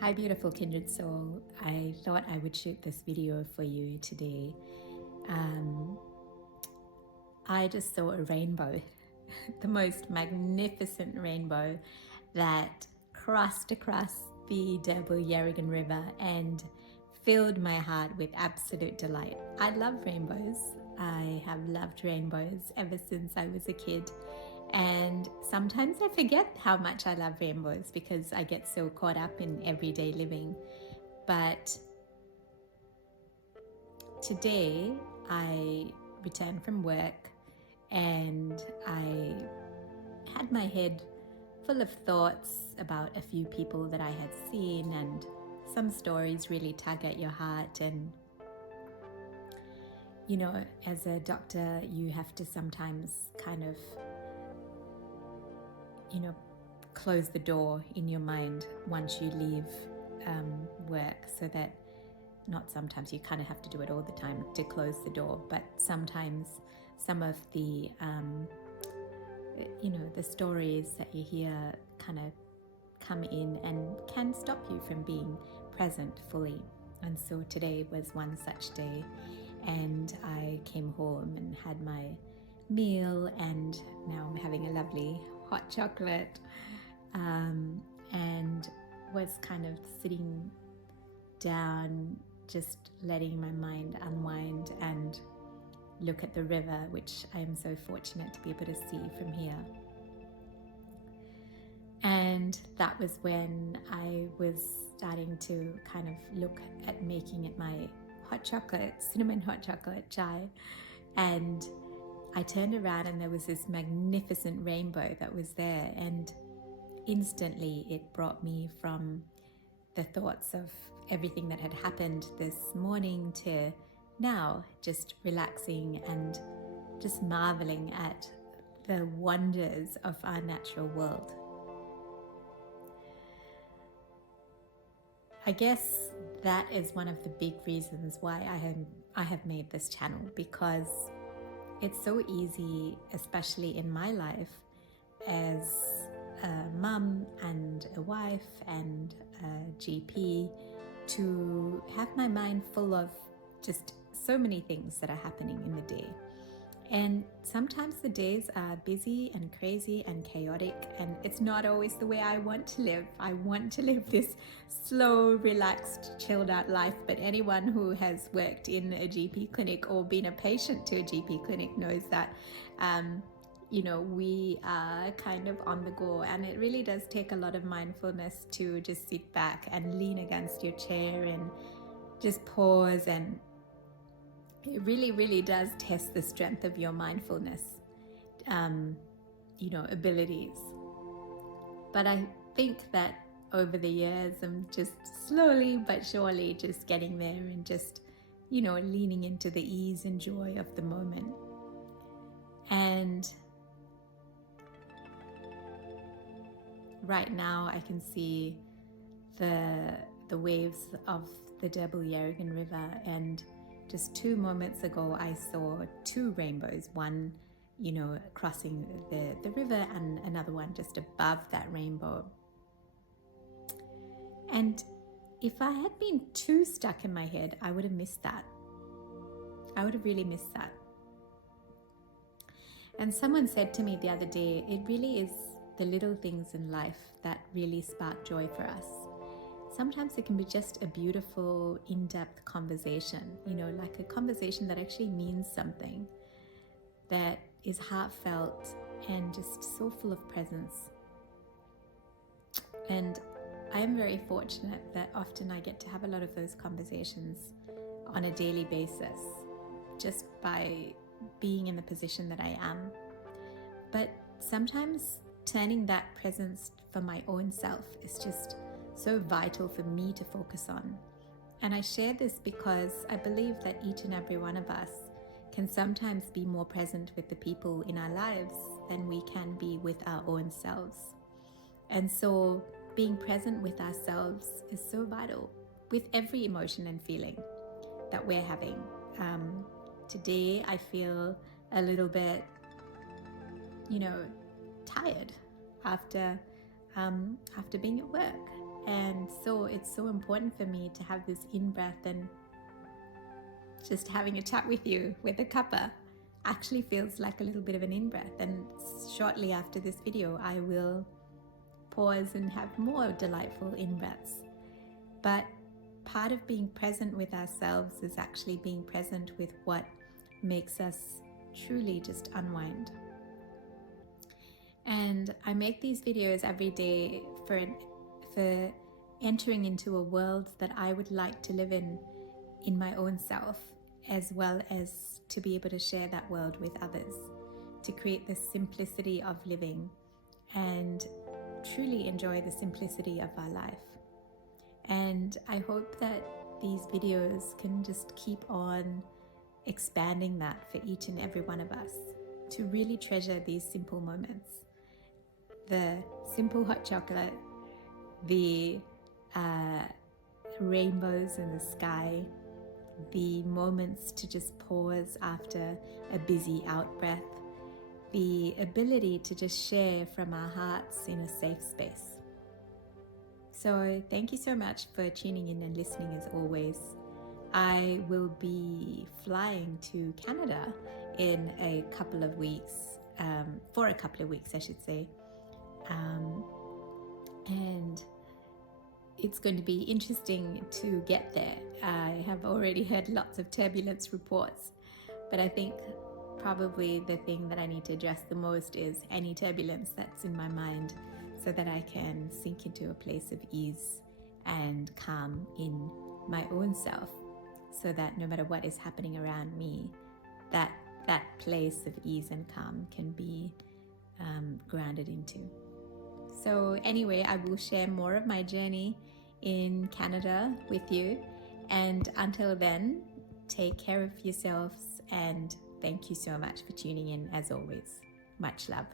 Hi, beautiful kindred soul. I thought I would shoot this video for you today. Um, I just saw a rainbow, the most magnificent rainbow that crossed across the Derby Yerrigan River and filled my heart with absolute delight. I love rainbows. I have loved rainbows ever since I was a kid. And sometimes I forget how much I love rainbows because I get so caught up in everyday living. But today I returned from work and I had my head full of thoughts about a few people that I had seen, and some stories really tug at your heart. And you know, as a doctor, you have to sometimes kind of, close the door in your mind once you leave work, so that not sometimes, you kind of have to do it all the time to close the door, but sometimes some of the the stories that you hear kind of come in and can stop you from being present fully. And so today was one such day, and I came home and had my meal, and now I'm having a lovely hot chocolate, and was kind of sitting down, just letting my mind unwind and look at the river, which I am so fortunate to be able to see from here. And that was when I was starting to kind of look at making it my hot chocolate, cinnamon hot chocolate chai. And I turned around and there was this magnificent rainbow that was there. And instantly it brought me from the thoughts of everything that had happened this morning to now just relaxing and just marveling at the wonders of our natural world. I guess that is one of the big reasons why I have made this channel, because it's so easy, especially in my life as a mum and a wife and a GP, to have my mind full of just so many things that are happening in the day. And sometimes the days are busy and crazy and chaotic, and it's not always the way I want to live. I want to live this slow, relaxed, chilled out life. But anyone who has worked in a GP clinic or been a patient to a GP clinic knows that we are kind of on the go, and it really does take a lot of mindfulness to just sit back and lean against your chair and just pause. And it really, really does test the strength of your mindfulness, abilities. But I think that over the years, I'm just slowly but surely just getting there and just, leaning into the ease and joy of the moment. And right now I can see the waves of the Derby Yerrigan River, and just 2 moments ago I saw 2 rainbows, one crossing the river and another one just above that rainbow. And if I had been too stuck in my head, I would have missed that. I would have really missed that. And someone said to me the other day, it really is the little things in life that really spark joy for us. Sometimes it can be just a beautiful, in-depth conversation, like a conversation that actually means something, that is heartfelt and just so full of presence. And I am very fortunate that often I get to have a lot of those conversations on a daily basis, just by being in the position that I am. But sometimes turning that presence for my own self is just so vital for me to focus on. And I share this because I believe that each and every one of us can sometimes be more present with the people in our lives than we can be with our own selves. And so being present with ourselves is so vital with every emotion and feeling that we're having. Today I feel a little bit, tired after being at work. And it's so important for me to have this in-breath, and just having a chat with you with a cuppa actually feels like a little bit of an in-breath. And shortly after this video, I will pause and have more delightful in-breaths. But part of being present with ourselves is actually being present with what makes us truly just unwind. And I make these videos every day for entering into a world that I would like to live in my own self, as well as to be able to share that world with others, to create the simplicity of living and truly enjoy the simplicity of our life. And I hope that these videos can just keep on expanding that for each and every one of us, to really treasure these simple moments. The simple hot chocolate, the rainbows in the sky, the moments to just pause after a busy out breath, the ability to just share from our hearts in a safe space. So thank you so much for tuning in and listening as always. I will be flying to Canada in a couple of weeks, for a couple of weeks I should say, and it's going to be interesting to get there. I have already heard lots of turbulence reports, but I think probably the thing that I need to address the most is any turbulence that's in my mind, so that I can sink into a place of ease and calm in my own self, so that no matter what is happening around me, that place of ease and calm can be grounded into. So anyway, I will share more of my journey in Canada with you, and until then, take care of yourselves, and thank you so much for tuning in as always. Much love.